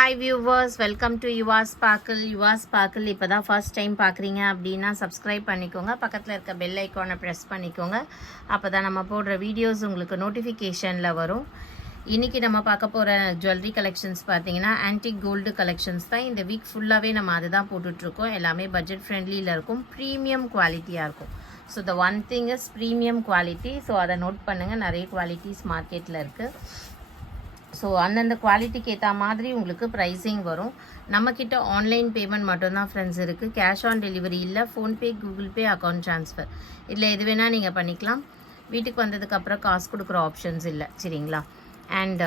Hi viewers, welcome to Yuva Sparkle. Yuva Sparkle இப்போ தான் first time பார்க்குறீங்க அப்படின்னா சப்ஸ்கிரைப் பண்ணிக்கோங்க. பக்கத்தில் இருக்க பெல் ஐக்கானை ப்ரெஸ் பண்ணிக்கோங்க. அப்போ தான் நம்ம போடுற வீடியோஸ் உங்களுக்கு நோட்டிஃபிகேஷனில் வரும். இன்றைக்கி நம்ம பார்க்க போகிற ஜுவல்லரி கலெக்ஷன்ஸ் பார்த்தீங்கன்னா ஆன்டிக் கோல்டு கலெக்ஷன்ஸ் தான். இந்த வீக் ஃபுல்லாகவே நம்ம அதை தான் போட்டுட்ருக்கோம். எல்லாமே பட்ஜெட் ஃப்ரெண்ட்லியில் இருக்கும், ப்ரீமியம் குவாலிட்டியாக இருக்கும். So the one thing is premium quality. So அதை நோட் பண்ணுங்கள், நிறைய குவாலிட்டிஸ் மார்க்கெட்டில் இருக்குது. ஸோ அந்தந்த குவாலிட்டிக்கு ஏற்ற மாதிரி உங்களுக்கு ப்ரைஸிங் வரும். நம்மக்கிட்ட ஆன்லைன் பேமெண்ட் மட்டும்தான் ஃப்ரெண்ட்ஸ் இருக்குது. கேஷ் ஆன் டெலிவரி இல்லை. PhonePe, Google Pay, account transfer இதில் எது வேணால் நீங்கள் பண்ணிக்கலாம். வீட்டுக்கு வந்ததுக்கப்புறம் காசு கொடுக்குற ஆப்ஷன்ஸ் இல்லை, சரிங்களா? அண்ட்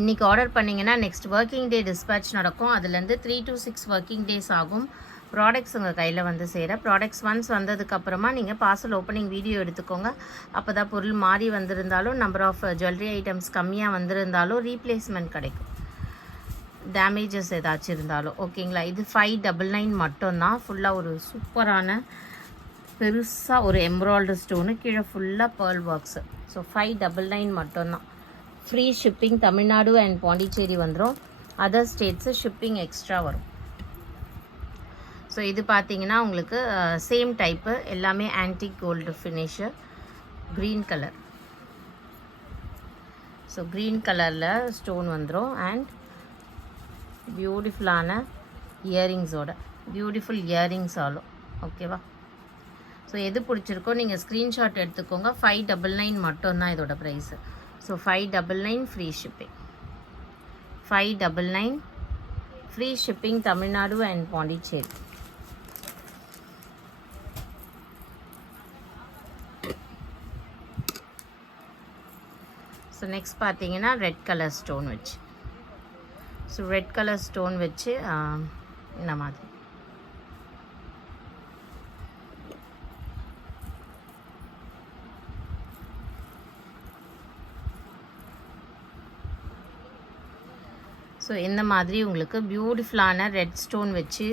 இன்றைக்கி ஆர்டர் பண்ணிங்கன்னா நெக்ஸ்ட் ஒர்க்கிங் டே டிஸ்பேட்ச் நடக்கும். அதுலேருந்து 3 to 6 ஒர்க்கிங் டேஸ் ஆகும் ப்ராடக்ட்ஸ் உங்கள் கையில் வந்து சேர. ப்ராடக்ட்ஸ் ஒன்ஸ் வந்ததுக்கப்புறமா நீங்கள் பார்சல் ஓப்பனிங் வீடியோ எடுத்துக்கோங்க. அப்போ தான் பொருள் மாறி வந்திருந்தாலும், நம்பர் ஆஃப் ஜுவல்லரி ஐட்டம்ஸ் கம்மியாக வந்திருந்தாலும் ரீப்ளேஸ்மெண்ட் கிடைக்கும், டேமேஜஸ் ஏதாச்சும் இருந்தாலும். ஓகேங்களா? இது 599 மட்டும்தான். ஃபுல்லாக ஒரு சூப்பரான பெருசாக ஒரு எம்ப்ராய்டரி ஸ்டோனு, கீழே ஃபுல்லாக பேர்ல் ஒர்க்ஸு. ஸோ 599 மட்டும்தான். Free shipping. Tamil Nadu and Pondicherry வந்துடும். அதர் ஸ்டேட்ஸு ஷிப்பிங் எக்ஸ்ட்ரா வரும். ஸோ இது பார்த்தீங்கன்னா உங்களுக்கு சேம் டைப்பு, எல்லாமே antique gold finish, green colour. So green கலரில் ஸ்டோன் வந்துடும். அண்ட் பியூட்டிஃபுல்லான இயரிங்ஸோட, பியூட்டிஃபுல் இயரிங்ஸ் ஆலும். ஓகேவா? ஸோ எது பிடிச்சிருக்கோ நீங்கள் ஸ்க்ரீன்ஷாட் எடுத்துக்கோங்க. 599 மட்டும்தான் இதோட price. So 599 free shipping. 599 free shipping, Tamil Nadu and Pondicherry. So next பார்த்தீங்கன்னா ரெட் கலர் ஸ்டோன் வச்சு. ஸோ ரெட் கலர் ஸ்டோன் வச்சு இந்த மாதிரி. ஸோ இந்த மாதிரி உங்களுக்கு பியூட்டிஃபுல்லான ரெட் ஸ்டோன் வச்சு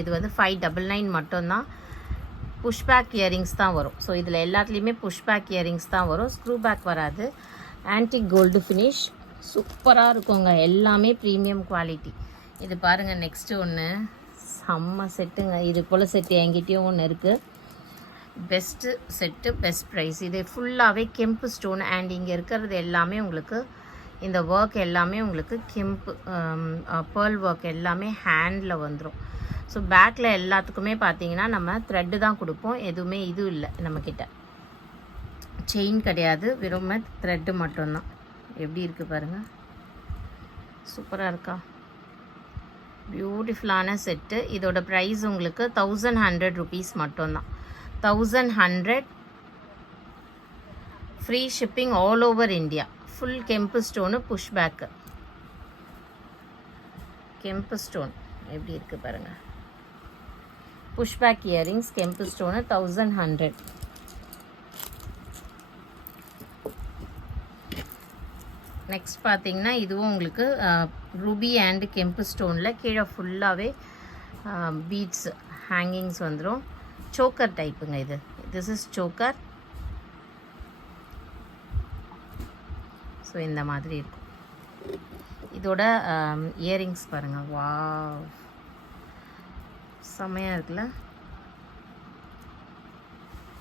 இது வந்து 599 மட்டும்தான். புஷ்பேக் இயரிங்ஸ் தான் வரும். ஸோ இதில் எல்லாத்துலேயுமே புஷ்பேக் இயரிங்ஸ் தான் வரும், ஸ்க்ரூ பேக் வராது. ஆன்டிக் கோல்டு ஃபினிஷ் சூப்பராக இருக்குங்க, எல்லாமே ப்ரீமியம் குவாலிட்டி. இது பாருங்கள், நெக்ஸ்ட்டு ஒன்று செம்ம செட்டுங்க. இது போல் செட்டு என்கிட்டயும் ஒன்று இருக்குது. Best set, best price. இது ஃபுல்லாகவே கெம்பு ஸ்டோன். அண்ட் இங்கே இருக்கிறது எல்லாமே உங்களுக்கு இந்த ஒர்க் எல்லாமே உங்களுக்கு கெம்பு பேர்ல் ஒர்க் எல்லாமே ஹேண்டில் வந்துடும். ஸோ பேக்கில் எல்லாத்துக்குமே பார்த்தீங்கன்னா நம்ம த்ரெட்டு தான் கொடுப்போம், எதுவுமே இது இல்லை நம்மக்கிட்ட. செயின் கிடையாது, வெறும் த்ரெட்டு மட்டும்தான். எப்படி இருக்குது பாருங்கள், சூப்பராக இருக்கா? பியூட்டிஃபுல்லான செட்டு. இதோட ப்ரைஸ் உங்களுக்கு 1100 rupees மட்டும்தான். 1100 free shipping all over India. Full kempu stone, push back kempu stone. எப்படி இருக்குது பாருங்கள், push back earrings, kempu stone, 1100. Next பார்த்தீங்கன்னா இதுவும் உங்களுக்கு ரூபி அண்ட் கெம்பு ஸ்டோனில் கீழே ஃபுல்லாகவே பீட்ஸ் ஹேங்கிங்ஸ் வந்துடும். சோக்கர் டைப்புங்க இது. This is choker. ஸோ இந்த மாதிரி இருக்கும். இதோட இயரிங்ஸ் பாருங்கள், வாவ், செம்மையாக இருக்குல்ல?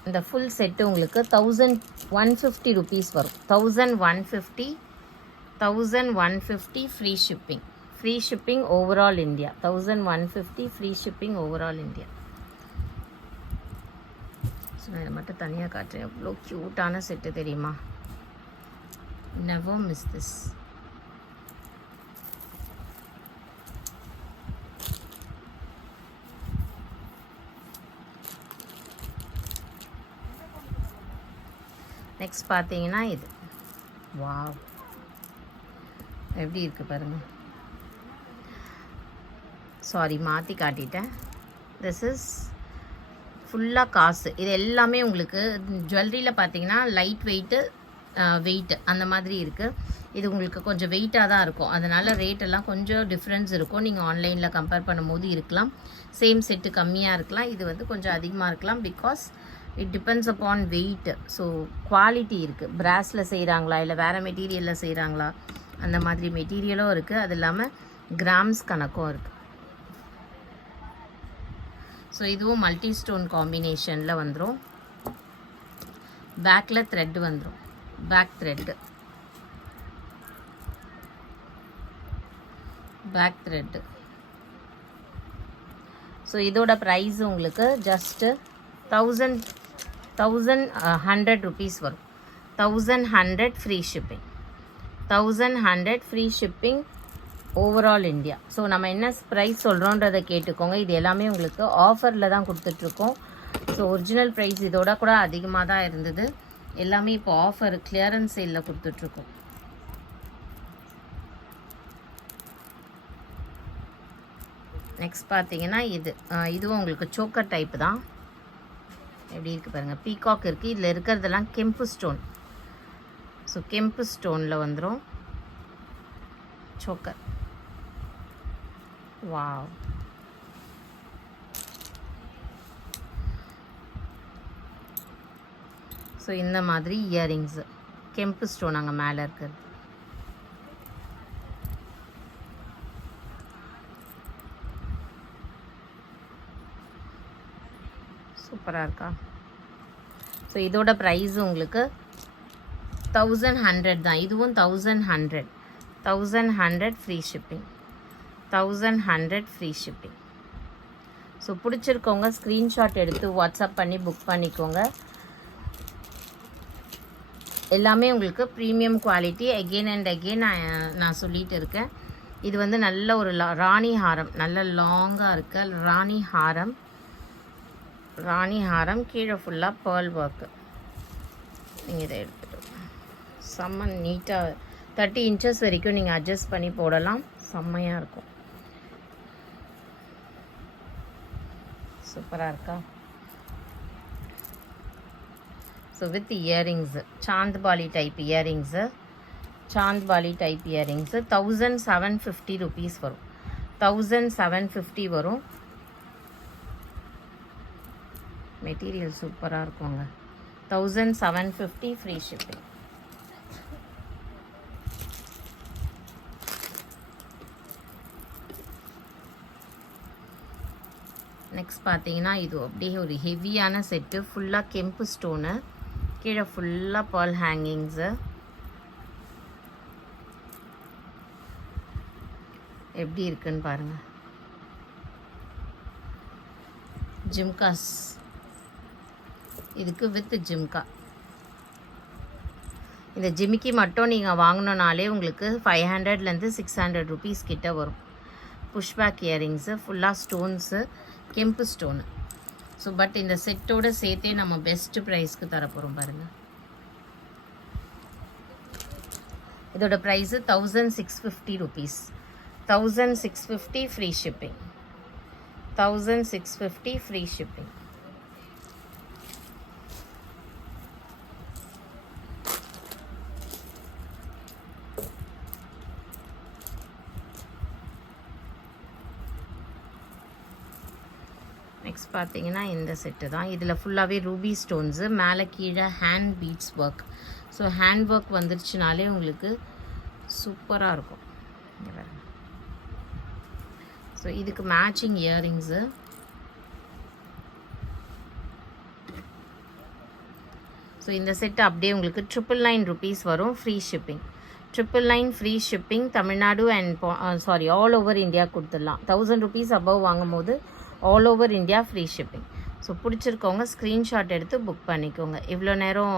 இந்த ஃபுல் செட்டு உங்களுக்கு 1150 rupees வரும். 1150 free shipping. Free shipping overall India. 1150 free shipping overall India. So நான் இதை மட்டும் தனியாக காட்டுறேன். எவ்வளோ க்யூட்டான செட்டு தெரியுமா? Never miss this. நெக்ஸ்ட் பார்த்தீங்கன்னா இது, வாவ், எப்படி இருக்குது பாருங்கள். சாரி, மாற்றி காட்டிட்டேன். திஸ் இஸ் ஃபுல்லாக காசு. இது எல்லாமே உங்களுக்கு ஜுவல்லரியில் பார்த்தீங்கன்னா லைட் வெயிட்டு, வெயிட் அந்த மாதிரி இருக்குது. இது உங்களுக்கு கொஞ்சம் வெயிட்டாக தான் இருக்கும், அதனால் ரேட்டெல்லாம் கொஞ்சம் டிஃப்ரென்ஸ் இருக்கும். நீங்கள் ஆன்லைனில் கம்பேர் பண்ணும்போது இருக்கலாம். சேம் செட்டு கம்மியாக இருக்கலாம், இது வந்து கொஞ்சம் அதிகமாக இருக்கலாம். Because it depends upon weight. So quality இருக்குது. பிராஸில் செய்கிறாங்களா இல்லை வேறு மெட்டீரியலில் செய்கிறாங்களா, அந்த மாதிரி மெட்டீரியலும் இருக்குது. அது இல்லாமல் கிராம்ஸ் கணக்கும் இருக்குது. ஸோ இதுவும் மல்டி ஸ்டோன் காம்பினேஷனில் வந்துடும். பேக்கில் த்ரெட் வந்துடும். Back thread, back thread. So இதோட ப்ரைஸ் உங்களுக்கு ஜஸ்ட்டு 1100 rupees வரும். 1100 free shipping. 1100 free shipping overall India. So நம்ம என்ன ப்ரைஸ் சொல்கிறோன்றதை கேட்டுக்கோங்க. இது எல்லாமே உங்களுக்கு ஆஃபரில் தான் கொடுத்துட்ருக்கோம். ஸோ ஒரிஜினல் ப்ரைஸ் இதோட கூட அதிகமாக தான் இருந்தது. எல்லாமே இப்போ ஆஃபர் கிளியரன்ஸ் சேலில் கொடுத்துட்ருக்கோம். நெக்ஸ்ட் பார்த்தீங்கன்னா இதுவும் உங்களுக்கு சோக்கர் டைப்பு தான். எப்படி இருக்குது பாருங்கள், பீகாக் இருக்குது. இதில் இருக்கிறதெல்லாம் கெம்பு ஸ்டோன். ஸோ கெம்பு ஸ்டோனில் வந்துடும் சோக்கர். வாவ். ஸோ இந்த மாதிரி இயரிங்ஸு கெம்பு ஸ்டோன் அங்கே மேலே இருக்குது. சூப்பராக இருக்கா? ஸோ இதோட ப்ரைஸ் உங்களுக்கு 1100 தான். இதுவும் 1100 free shipping. 1100 free shipping. So பிடிச்சிருக்கவங்க ஸ்க்ரீன்ஷாட் எடுத்து வாட்ஸ்அப் பண்ணி புக் பண்ணிக்கோங்க. எல்லாமே உங்களுக்கு premium quality. Again and again நான் சொல்லிகிட்டு இருக்கேன். இது வந்து நல்ல ஒரு ராணி ஹாரம், நல்ல லாங்காக இருக்க ராணி ஹாரம். கீழே ஃபுல்லாக பேர்ல் ஒர்க்கு. நீங்கள் இதை எடுத்துகிட்டு செம்ம நீட்டாக 30 inches வரைக்கும் நீங்கள் அட்ஜஸ்ட் பண்ணி போடலாம். செம்மையாக இருக்கும். சூப்பராக இருக்கா? So with earrings, Chandbali type earrings. 1750 rupees வரும். 1750 வரும். மெட்டீரியல் சூப்பராக இருக்குங்க. 1750 ஃப்ரீ ஷிப்பிங். நெக்ஸ்ட் பார்த்தீங்கன்னா இது அப்படியே ஒரு ஹெவியான செட்டு. ஃபுல்லாக கெம்பு ஸ்டோனு, கீழே ஃபுல்லாக பேர்ல் ஹேங்கிங்ஸு. எப்படி இருக்குன்னு பாருங்கள். ஜிம்காஸ் இதுக்கு வித் ஜிம்கா. இந்த ஜிமிக்கி மட்டும் நீங்கள் வாங்கினோனாலே உங்களுக்கு 500லேருந்து 600 rupees கிட்ட வரும். புஷ்பேக் இயரிங்ஸு, ஃபுல்லாக ஸ்டோன்ஸு, கெம்பு ஸ்டோனு. ஸோ பட் இந்த செட்டோடு சேர்த்தே நம்ம பெஸ்ட்டு ப்ரைஸ்க்கு தரப்போகிறோம் பாருங்கள். இதோட price 1650 rupees. 1650 free shipping. 1650 free shipping. Next பார்த்தீங்கன்னா இந்த செட்டு தான். இதில் ஃபுல்லாகவே ரூபி ஸ்டோன்ஸு, மேலே கீழே hand beads work. So hand work வந்துருச்சுனாலே உங்களுக்கு சூப்பராக இருக்கும். ஸோ இதுக்கு மேட்சிங் இயரிங்ஸு. ஸோ இந்த செட்டு அப்படியே உங்களுக்கு 999 rupees வரும். Free shipping. 999 free shipping. Tamil Nadu and all over India கொடுத்துடலாம். 1000 rupees அபவ் வாங்கும் போது all over India free shipping. So பிடிச்சிருக்கவங்க ஸ்க்ரீன்ஷாட் எடுத்து புக் பண்ணிக்கோங்க. இவ்வளோ நேரம்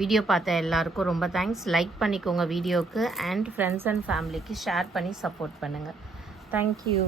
வீடியோ பார்த்த எல்லாருக்கும் ரொம்ப தேங்க்ஸ். லைக் பண்ணிக்கோங்க வீடியோவுக்கு, அண்ட் ஃப்ரெண்ட்ஸ் அண்ட் ஃபேமிலிக்கு ஷேர் பண்ணி சப்போர்ட் பண்ணுங்கள். தேங்க்யூ.